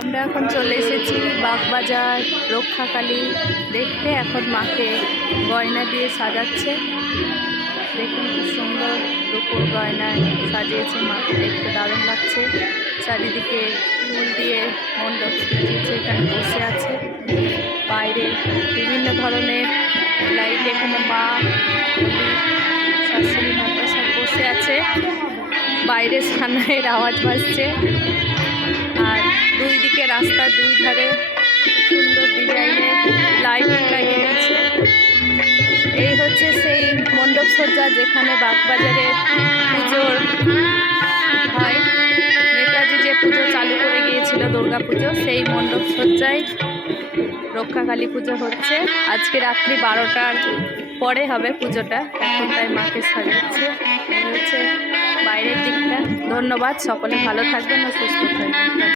আমরা এখন চলে এসেছি বাগবাজার রক্ষাকালী দেখতে। এখন মাকে গয়না দিয়ে সাজাচ্ছে। দেখুন খুব সুন্দর রূপোর গয়নায় সাজিয়েছে মাকে, দেখতে দারুণ লাগছে। চারিদিকে ফুল দিয়ে মণ্ডপ সাজিয়েছে, এখানে বসে আছে। বাইরে বিভিন্ন ধরনের লাইট, এখানে মা শাশুড়ি মাতা সব বসে আছে। বাইরে সানাইয়ের আওয়াজ বাজছে। আর দুই দিকে রাস্তার দুই ধারে সুন্দর ডিজাইনের লাইট লাগিয়ে দিয়েছে। এই হচ্ছে সেই মণ্ডপ সজ্জা যেখানে বাগবাজারে পুজোর হয়। নেতাজি যে পুজো চালু করে গিয়েছিল দুর্গা পুজো, সেই মণ্ডপ সজ্জায় রক্ষাকালী পুজো হচ্ছে। আজকে রাত্রি 12টার পরে হবে পুজোটা, এখন তাই মাকে সাজাচ্ছে। এই হচ্ছে বাইরের দিকটা। ধন্যবাদ, সকলে ভালো থাকবেন ও সুস্থ থাকবেন।